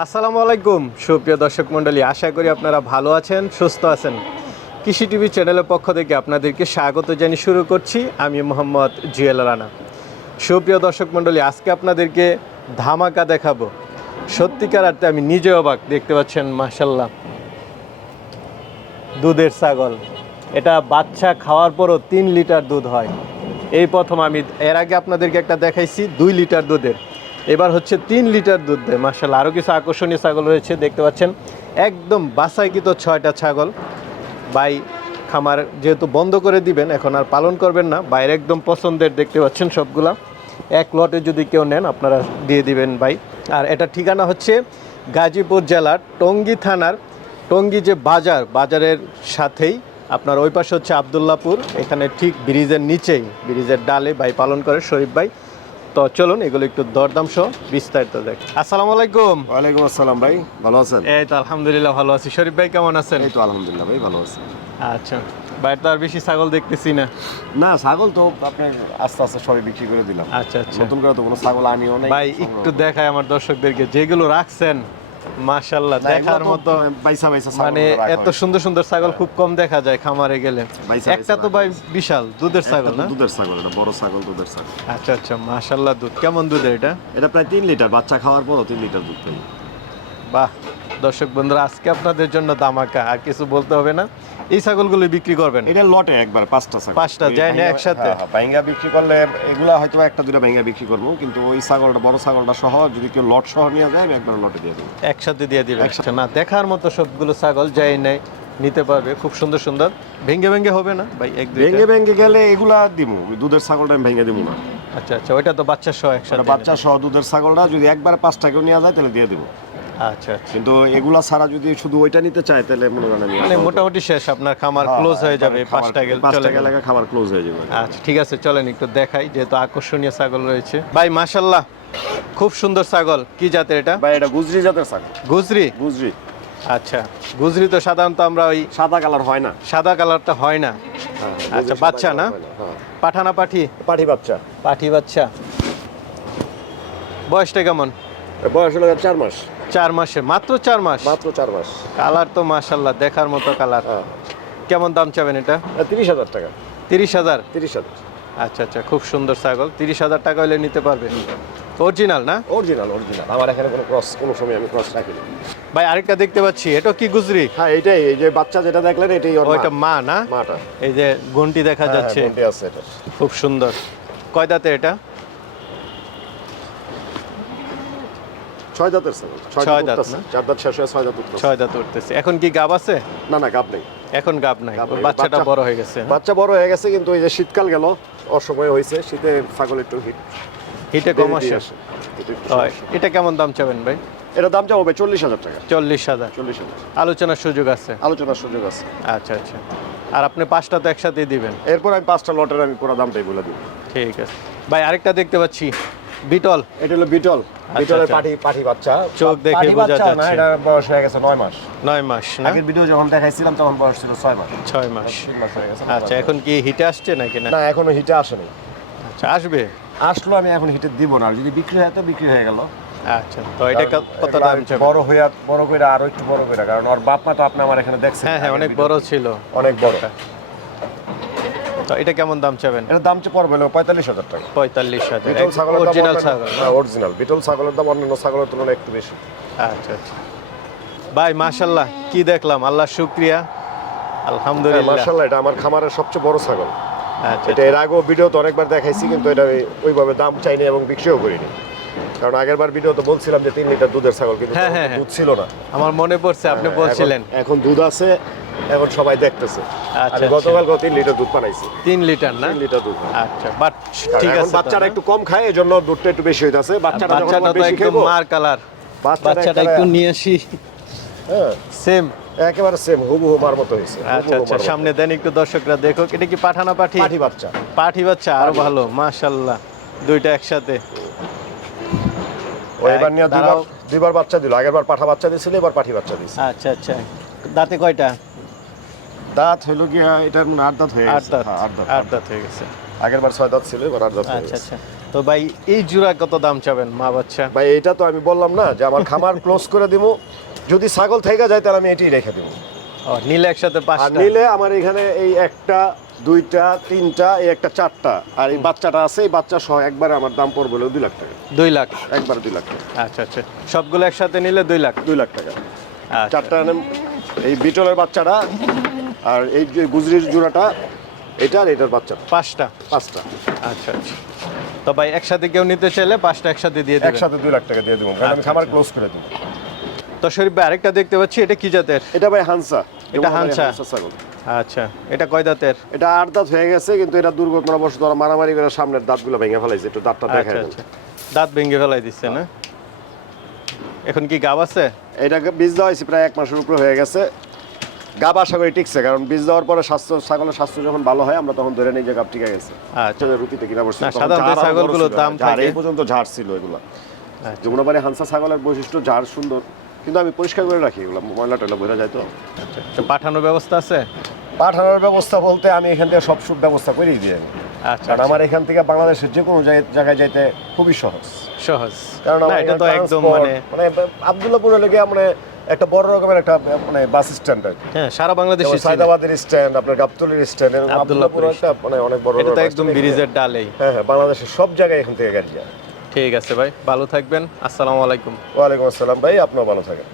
আসসালামু আলাইকুম সুপ্রিয় দর্শক মণ্ডলী, আশা করি আপনারা ভালো আছেন, সুস্থ আছেন। কৃষি টিভি চ্যানেলের পক্ষ থেকে আপনাদেরকে স্বাগত জানিয়ে শুরু করছি। আমি মোহাম্মদ জুয়েল রানা। সুপ্রিয় দর্শক মণ্ডলী, আজকে আপনাদেরকে ধামাকা দেখাবো। সত্যিকার অর্থে আমি নিজে অবাক। দেখতে পাচ্ছেন মাশাল্লাহ, দুধের ছাগল। এটা বাচ্চা খাওয়ার পরও 3 লিটার দুধ হয়। এই প্রথম আমি এর আগে আপনাদেরকে একটা দেখাইছি 2 লিটার দুধের, এবার হচ্ছে 3 লিটার দুধ দেয় মাশাল্লাহ। আরও কিছু আকর্ষণীয় ছাগল রয়েছে, দেখতে পাচ্ছেন একদম বাছাইকৃত 6টা ছাগল। ভাই খামার যেহেতু বন্ধ করে দিবেন, এখন আর পালন করবেন না, বাইরে একদম পছন্দের। দেখতে পাচ্ছেন সবগুলা এক লটে যদি কেউ নেন আপনারা দিয়ে দিবেন ভাই। আর এটা ঠিকানা হচ্ছে গাজীপুর জেলার টঙ্গী থানার টঙ্গী যে বাজারের সাথেই আপনার ওই পাশে হচ্ছে আবদুল্লাপুর। এখানে ঠিক ব্রিজের নিচেই, ব্রিজের ডালে ভাই পালন করে শরীফ ভাই। তো চলুন এগুলো একটু দরদাম সহ বিস্তারিত দেখ। আসসালামু আলাইকুম। ওয়ালাইকুম আসসালাম ভাই, ভালো আছেন? এই তো আলহামদুলিল্লাহ ভালো আছি। শরীফ ভাই কেমন আছেন? এই তো আলহামদুলিল্লাহ ভাই, ভালো আছি। আচ্ছা, বাইরে তো আর বেশি ছাগল দেখতেছি না। না, ছাগল তো আপনি আস্তে আস্তে সবই বিক্রি করে দিলাম। আচ্ছা আচ্ছা নতুন করে তো কোনো ছাগল আনিও নাই ভাই, একটু দেখায় আমার দর্শকদেরকে যেগুলো রাখছেন মাশাআল্লাহ দেখার মতো। বাইসা ছাগল মানে এত সুন্দর সুন্দর ছাগল খুব কম দেখা যায় খামারে গেলে। একটা তো ভাই বিশাল দুধের ছাগল না? দুধের ছাগল, এটা বড় ছাগল, দুধের ছাগল। আচ্ছা আচ্ছা মাশাআল্লাহ। দুধ কেমন দুধের এটা? এটা প্রায় 3 লিটার, বাচ্চা খাওয়ার পরও 3 লিটার দুধ পাই। বাহ, দর্শক বন্ধুরা আজকে আপনাদের জন্য ধামাকা, আর কিছু বলতে হবে না। এই ছাগলগুলো বিক্রি করবেন? এটা লটে একবার 5টা ছাগল, 5টা যায় না একসাথে? ভাঙ্গা বিক্রি করলে এগুলা হয়তো একটা দুটো ভাঙ্গা বিক্রি করবো, কিন্তু ওই ছাগলটা, বড় ছাগলটা সহ যদি কেউ লট সহ নিয়ে যায় আমি একবার লটে দিয়ে দেবো। একসাথে দিয়ে দিবেন? আচ্ছা, না দেখার মতো সবগুলো ছাগল যাই নাই নিতে পারবে, খুব সুন্দর সুন্দর। ভেঙ্গে ভেঙ্গে হবে না ভাই? ভেঙ্গে গেলে এগুলা দিমু, দুধের ছাগলটা আমি ভেঙ্গে দিবো না। আচ্ছা আচ্ছা, ওইটা তো বাচ্চা সহ একসাথে? বাচ্চা সহ দুধের ছাগলটা যদি একবার 5টা কেউ নিয়ে যায় তাহলে দিয়ে দেবো। আচ্ছা আচ্ছা, কিন্তু এগুলা ছাড়া যদি শুধু ওইটা নিতে চায় তাহলে মনে করেন মানে মোটামুটি শেষ, আপনার খামার ক্লোজ হয়ে যাবে 5টা গেলে খাবার ক্লোজ হয়ে যাবে। আচ্ছা ঠিক আছে, চলেন একটু দেখাই, যেহেতু আকর্ষণীয় ছাগল রয়েছে। ভাই মাশাআল্লাহ খুব সুন্দর ছাগল। কি জাতের এটা? ভাই এটা গুজরি জাতের ছাগল। গুজরি। আচ্ছা, গুজরি তো সাধারণত আমরা ওই সাদা কালার হয় না, সাদা কালারটা হয় না। আচ্ছা, বাচ্চা না? পাঠা না পাঠি? পাঠি বাচ্চা। পাঠি বাচ্চা। বয়সটা কেমন? বয়স হলো 4 মাস। 4 মাসের? মাত্র 4 মাস? মাত্র 4 মাস। কালার তো মাশাআল্লাহ দেখার মতো কালার। কেমন দাম চাবেন এটা? 30,000 টাকা। 30,000? 30,000। আচ্ছা আচ্ছা, খুব সুন্দর ছাগল। 30,000 টাকা হলে নিতে পারবে। অরিজিনাল না? অরিজিনাল। আমার এখানে কোনো ক্রস, কোনো সময় আমি ক্রস রাখি না। ভাই আরেকটা দেখতে পাচ্ছি, এটা কি গুজরি? হ্যাঁ এইটাই, এই যে বাচ্চা যেটা দেখলেন এটাই ওর মা। ওইটা মা না? মাটা। এই যে গন্টি দেখা যাচ্ছে, গন্টি আছে এটা। খুব সুন্দর। কয় দাঁতে এটা? 6 দাঁতের ছাগল। 6 দাঁত না? 4 দাঁত শেষ হয়ে 6 দাঁত উঠছে। 6 দাঁত উঠতেছে। এখন কি গাব আছে? না গাব নেই। এখন গাব নাই, বাচ্চাটা বড় হয়ে গেছে। বাচ্চা বড় হয়ে গেছে, কিন্তু ওই যে শীতকাল গেল, অসময় হয়েছে, শীতে ছাগল একটু হিটে কম আসে। এটা কেমন দাম চাবেন ভাই? এটা দাম চাবো ভাই 40,000 টাকা। 40,000? 40,000। আলোচনার সুযোগ আছে? আলোচনার সুযোগ আছে। আচ্ছা আচ্ছা। আর আপনি 5টা তো একসাথে দিবেন? এরপর আমি 5টা লটের আমি পুরো দামটাই বলে দিব। ঠিক আছে ভাই। আরেকটা দেখতে পাচ্ছি বিটল। এটা হলো বিটল। বিটলের পাঠি বাচ্চা। চোখ দেখে বোঝা যাচ্ছে। এটা বয়স হয়ে গেছে 9 মাস। 9 মাস না? আগের ভিডিও যখন দেখাইছিলাম তখন বয়স ছিল 6 মাস। 6 মাস। 3 মাস হয়ে গেছে। আচ্ছা, এখন কি হিটে আসছে নাকি না? না, এখনো হিটে আসেনি। আচ্ছা, আসবে? আসলো, আমি এখন হিটে দিব না, যদি বিক্রি হয় তো বিক্রি হয়ে গেল। আচ্ছা, তো এটা কত দাম চাই? বড় কইরা আরো একটু বড় কইরা, কারণ ওর বাপ মা তো আপনি আমার এখানে দেখছেন। হ্যাঁ, অনেক বড় ছিল, অনেক বড়। তো এটা কেমন দাম চাবেন? এর দাম পড়বে 45,000 টাকা। 45,000? বিটল ছাগলের দাম অরিজিনাল ছাগল? হ্যাঁ অরিজিনাল। বিটল ছাগলের দাম অন্যান্য ছাগলের তুলনায় একটু বেশি। আচ্ছা আচ্ছা ভাই মাশাআল্লাহ, কি দেখলাম, আল্লাহর শুকরিয়া, আলহামদুলিল্লাহ। মাশাআল্লাহ, এটা আমার খামারের সবচেয়ে বড় ছাগল। আচ্ছা, এটা এর আগেও ভিডিওতে অনেকবার দেখাইছি, কিন্তু এটা ওইভাবে দাম চাইনি এবং বিক্রিও করিনি, কারণ আগেরবার ভিডিওতে বলছিলাম যে 3 লিটার দুধের ছাগল, কিন্তু দুধ ছিল না। আমার মনে পড়ছে, আপনি বলছিলেন। এখন দুধ আছে, এখন সবাই দেখতেছে। আচ্ছা, গতকাল 3 লিটার দুধ বানাইছি। 3 লিটার না? 3 লিটার দুধ। আচ্ছা, বাট ঠিক আছে, বাচ্চারা একটু কম খায়, এজন্য দুধটা একটু বেশি হইতাছে। বাচ্চাটা তো একদম মার কালার। বাচ্চাটা একটু নিয়ে আসি। হ্যাঁ, সেম, একেবারে সেম, হুবহু মার মতো হইছে। আচ্ছা আচ্ছা, সামনে দেন একটু দর্শকরা দেখো। এটা কি পাঠা না পাঠি? পাঠি বাচ্চা। পাঠি বাচ্চা, আরো ভালো মাশাআল্লাহ, দুইটা একসাথে। এবার নিয়ে দুইবার বাচ্চা দিল। আগেরবার পাঠা বাচ্চা দিছিল, এবার পাঠি বাচ্চা দিছে। আচ্ছা আচ্ছা, দাঁতে কয়টা? দাঁত হইলো গিয়া, এটা 8 দাঁত হয়ে গেছে। 8 দাঁত হয়ে গেছে। আগের বার 6 দাঁত ছিল, এবার 8 দাঁত হয়ে আচ্ছা গেছে। আচ্ছা। তো ভাই এই জোড়া কত দাম চাবেন মা বাচ্চা? ভাই এটা তো আমি বললাম না যে আমার খামার ক্লোজ করে দিব, যদি ছাগল থেকে যায় তাহলে আমি এটাই রেখে দিব। ও নিলে একসাথে আর 5টা? নিলে আমার এখানে এই একটা, দুইটা, তিনটা, এই একটা, চারটা, আর এই বাচ্চাটা আছে, এই বাচ্চা সহ একবারে আমার দাম পড়বে হলো 2 লাখ টাকা। 2 লাখ? একবারে 2 লাখ টাকা। আচ্ছা আচ্ছা, সবগুলো একসাথে নিলে 2 লাখ? 2 লাখ টাকা। আচ্ছা। চারটা এই বিটলের বাচ্চাটা, আর এই যে গুজরির জোড়াটা, এটা আর এটার বাচ্চাটা, 5টা? 5টা আচ্ছা আচ্ছা। তো ভাই একসাথে কেউ নিতে চাইলে 5টা একসাথে দিয়ে দেবেন? একসাথে 2 লাখ টাকা দিয়ে দেবো, কারণ আমি আচ্ছা, খামার আচ্ছা। ক্লোজ করে দেবো। তো শরীফ ভাই আরেকটা দেখতে পাচ্ছি, এটা কি জাতের? এটা ভাই হানসা। এটা হানসা? ছাগল। আচ্ছা, এটা কয় দাঁতের? এটা 8 দাঁত হয়ে গেছে, কিন্তু এটা দুর্ঘটনাবশত ওরা মারামারি করে সামনের দাঁতগুলো ভেঙে ফেলাইছে। একটু দাঁতটা আচ্ছা দেখাই দেন। আচ্ছা, দাঁত ভেঙে ফেলাই দিচ্ছে না? এখন কি গাব আছে? এটাকে বীজ দেওয়া হয়েছে প্রায় 1 মাসের উপরে হয়ে গেছে। গাব আশা করি টিকছে, কারণ বীজ দেওয়ার পরে ছাগলের স্বাস্থ্য যখন ভালো হয় আমরা তখন ধরে নিই যে গাব টিকে গেছে। আচ্ছা। রুটিতে কিনা বসছে, না, সাধারণত ছাগলগুলোর দাম থাকে। এই পর্যন্ত ঝাড় ছিল এগুলো। আচ্ছা। যমুনাপাড়ি হানসা ছাগলের বৈশিষ্ট্য ঝাড় সুন্দর, কিন্তু আমি পরিষ্কার করে রাখি, এগুলো ময়লা টয়লা বেরা যায় তো। আচ্ছা, তো পাঠানোর ব্যবস্থা আছে? পাঠানোর ব্যবস্থা বলতে আমি এখান থেকে সব ব্যবস্থা করেই দিই আমি। আচ্ছা, কারণ আমার এখান থেকে বাংলাদেশের যে কোনো জায়গায় যাইতে খুবই সহজ। সহজ। কারণ না, আমার এটা তো এখানে একদম transport, মানে আব্দুল্লাহপুরে লেগে মানে একটা বড় রকমের একটা মানে বাস স্ট্যান্ড আর কি। হ্যাঁ, সারা বাংলাদেশে যেমন সায়দাবাদের স্ট্যান্ড, আপনার গাবতলীর স্ট্যান্ড, আব্দুল্লাহপুর একটা মানে অনেক বড় এটা তো bus একদম stand। ব্রিজের ডালেই। হ্যাঁ হ্যাঁ, বাংলাদেশের সব জায়গায় এখান থেকে গাড়ি যায়। ঠিক আছে ভাই, ভালো থাকবেন। আসসালামু আলাইকুম। ওয়ালাইকুম আসসালাম ভাই, আপনিও ভালো থাকেন।